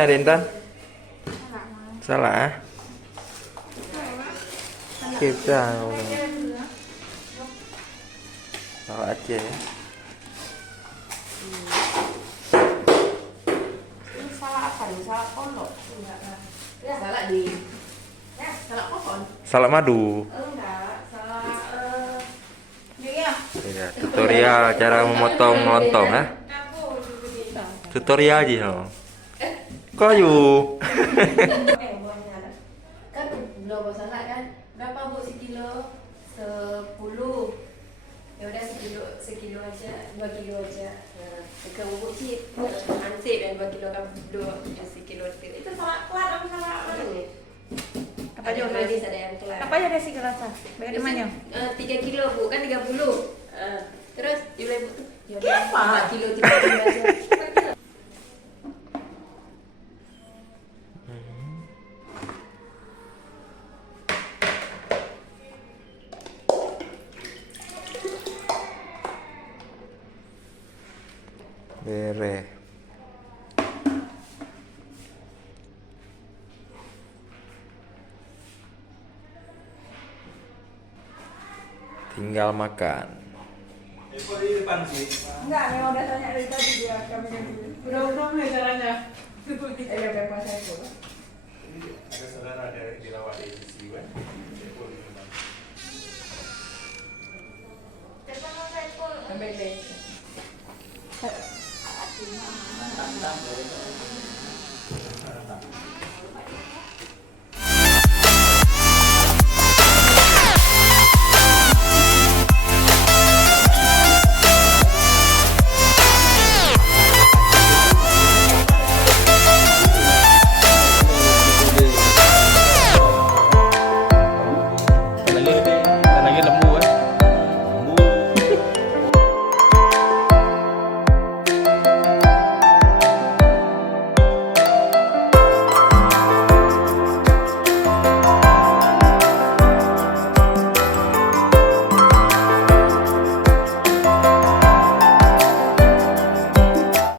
Apa ya, Intan? Salah. Kecap. Salah aja ya. Ini salah apa nih? Salah pondok? Enggak. Ya, salah di. Ya, salah pohon. Salah madu. Enggak, salah ya. Iya, tutorial cara memotong lontong ya. Tutorial aja no. Kayu. Buahnya kan belum salah kan? Berapa bu sekilo? 10. Ya udah sekilo aja, 2 kilo aja. Nah, ke bubuk sih ansip dan 2 kilo kan 2 sekilo itu salah kuat apa salah apa ini? Apa Ada aja yang manis, ada yang kelas. Apa aja desi kerasa? Bagaimana? 3 kilo bu, kan 30. Terus ibu tuh ya Kenapa? 4 kilo 3 kilo aja. Beres. Tinggal makan. Enggak, memang udah tanya dari tadi dia kami dulu. Udah ya caranya. Udah puasa itu. Ada saudara ada dirawat di sini kan? Sampai deh.